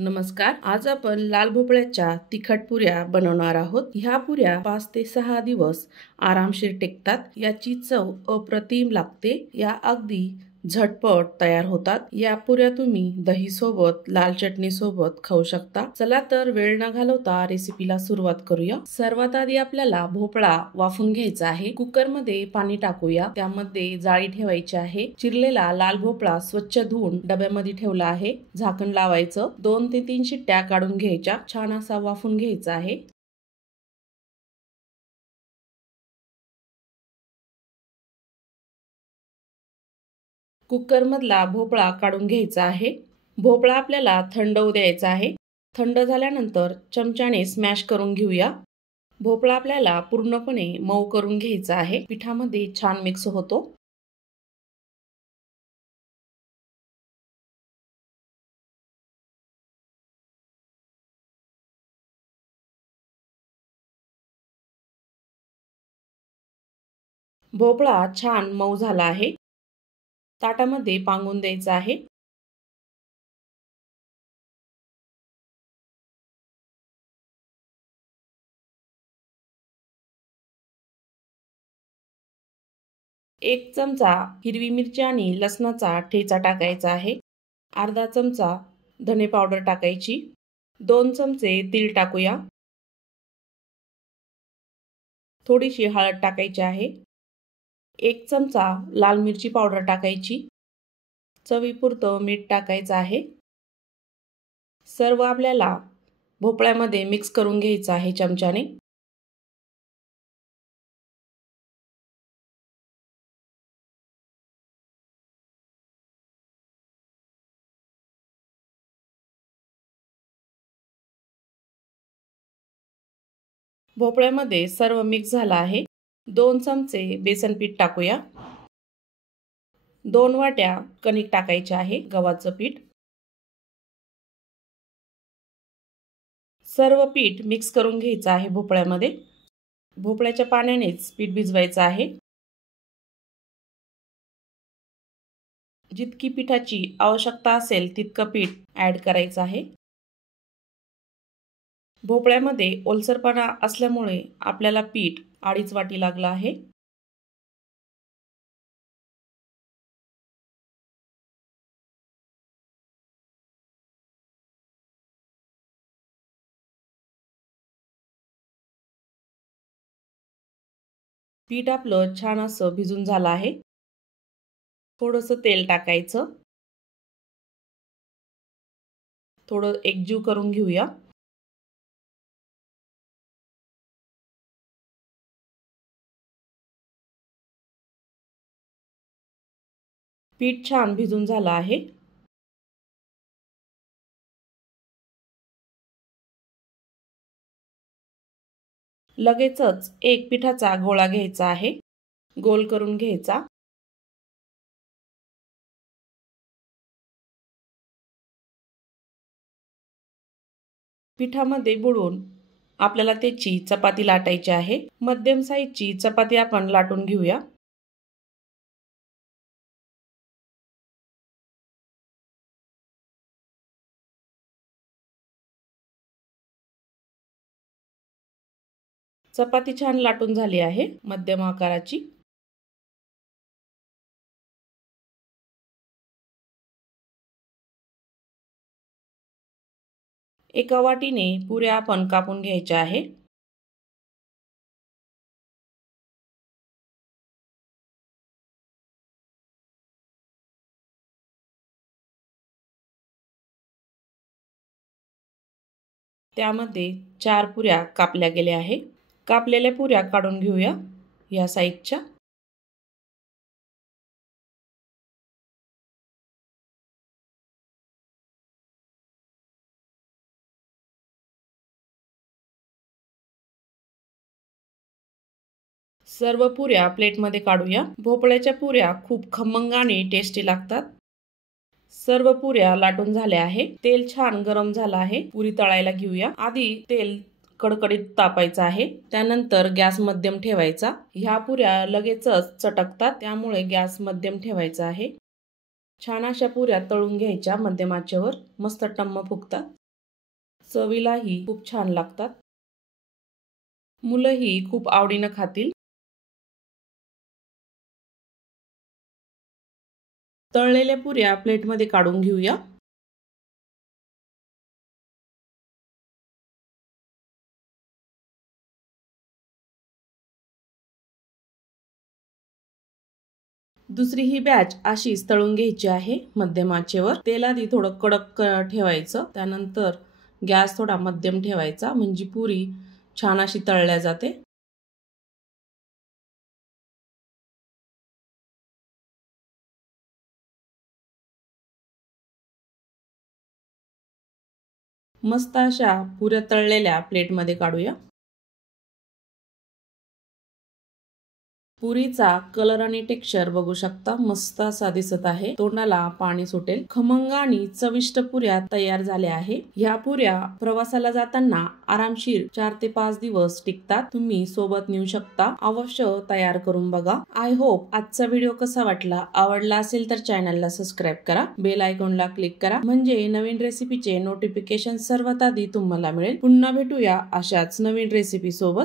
नमस्कार. आज आपण लाल भोपळ्याच्या तिखट पुऱ्या बनवणार आहोत. ह्या पुऱ्या 5 ते 6 दिवस आरामशीर टिकतात. याची चव अप्रतिम लागते. या अगदी झटपट तयार होतात. या पुऱ्या तुम्ही दही सोबत, लाल चटणी सोबत खाऊ शकता. चला तर वेळ न घालवता रेसिपीला सुरुवात करूया. सर्वात आधी आपल्याला भोपळा वाफून घ्यायचा आहे. कुकर मध्ये पाणी टाकूया. त्यामध्ये जाळी ठेवायची आहे. चिरलेला लाल भोपळा स्वच्छ धुवून डब्यामध्ये ठेवला आहे. झाकण लावायचं. 2 ते 3 शिट्ट्या काढून घ्यायच्या. छान असा वाफून घ्यायचा आहे. कुकर मधला भोपळा काढून घ्यायचा आहे. भोपळा आपल्याला थंड होऊ द्यायचा आहे. थंड झाल्यानंतर चमच्याने स्मॅश करून घेऊया. भोपळा आपल्याला पूर्णपणे मऊ करून घ्यायचा आहे. पिठामध्ये छान मिक्स होतो. भोपळा छान मऊ झाला आहे. ताटामध्ये पांगून द्यायचा आहे. एक चमचा हिरवी मिरची आणि लसणाचा ठेचा टाकायचा आहे. अर्धा चमचा धने पावडर टाकायची. 2 चमचे तीळ टाकूया. थोडीशी हळद टाकायची आहे. 1 चमचा लाल मिरची पावडर टाकायची. चवीपुरतं मीठ टाकायचं आहे. सर्व आपल्याला भोपळ्यामध्ये मिक्स करून घ्यायचं आहे चमच्याने. भोपळ्यामध्ये सर्व मिक्स झालं आहे. 2 चमचे बेसन पीठ टाकूया. 2 वाट्या कणिक टाकायचे आहे, गव्हाचं पीठ. सर्व पीठ मिक्स करून घ्यायचं आहे भोपळ्यामध्ये. भोपळ्याच्या पाण्यानेच पीठ भिजवायचं आहे. जितकी पिठाची आवश्यकता असेल तितकं पीठ ॲड करायचं आहे. भोपळ्यामध्ये ओलसरपणा असल्यामुळे आपल्याला पीठ 2.5 वाटी लागलं आहे. पीठ आपलं छान असं भिजून झालं आहे. थोडंसं तेल टाकायचं. थोडं एकजीव करून घेऊया. पीठ छान भिजून झालं आहे. लगेचच एक पिठाचा गोळा घ्यायचा आहे. गोल करून घ्यायचा. पिठामध्ये बुडवून आपल्याला त्याची चपाती लाटायची आहे. मध्यम साईजची चपाती आपण लाटून घेऊया. चपाती छान लाटून झाली आहे, मध्यम आकाराची. एका वाटीने पुऱ्या आपण कापून घ्यायच्या आहे. त्यामध्ये 4 पुऱ्या कापल्या गेल्या आहे. कापलेल्या पुऱ्या काढून घेऊया या साईजच्या. सर्व पुऱ्या प्लेटमध्ये काढूया. भोपळ्याच्या पुऱ्या खूप खमंग आणि टेस्टी लागतात. सर्व पुऱ्या लाटून झाल्या आहे. तेल छान गरम झालं आहे. पुरी तळायला घेऊया. आधी तेल कडकडीत तापायचं आहे. त्यानंतर गॅस मध्यम ठेवायचा. ह्या पुऱ्या लगेचच चटकतात, त्यामुळे गॅस मध्यम ठेवायचा आहे. छान अशा पुऱ्या तळून घ्यायच्या मध्यम आचेवर. मस्त टम्म फुगतात. चवीलाही खूप छान लागतात. मुलंही खूप आवडीनं खातील. तळलेल्या पुऱ्या प्लेटमध्ये काढून घेऊया. दुसरी ही बॅच अशीच तळून घ्यायची आहे मध्यम आचेवर. तेल आधी थोडं कडक ठेवायचं, त्यानंतर गॅस थोडा मध्यम ठेवायचा, म्हणजे पुरी छान अशी तळल्या जाते. मस्त अशा पुऱ्या तळलेल्या प्लेटमध्ये काढूया. पुरीचा कलर आणि टेक्स्चर बघू शकता, मस्त असा दिसत आहे. तोंडाला पाणी सुटेल. खमंग आणि चविष्ट पुऱ्या तयार झाल्या आहे. ह्या पुऱ्या प्रवासाला जाताना आरामशीर 4 ते 5 दिवस टिकतात. तुम्ही सोबत नेऊ शकता. अवश्य तयार करून बघा. आय होप आजचा व्हिडिओ कसा वाटला. आवडला असेल तर चॅनलला सबस्क्राईब करा. बेल आयकॉनला क्लिक करा, म्हणजे नवीन रेसिपीचे नोटिफिकेशन सर्वात आधी तुम्हाला मिळेल. पुन्हा भेटूया अशाच नवीन रेसिपी सोबत.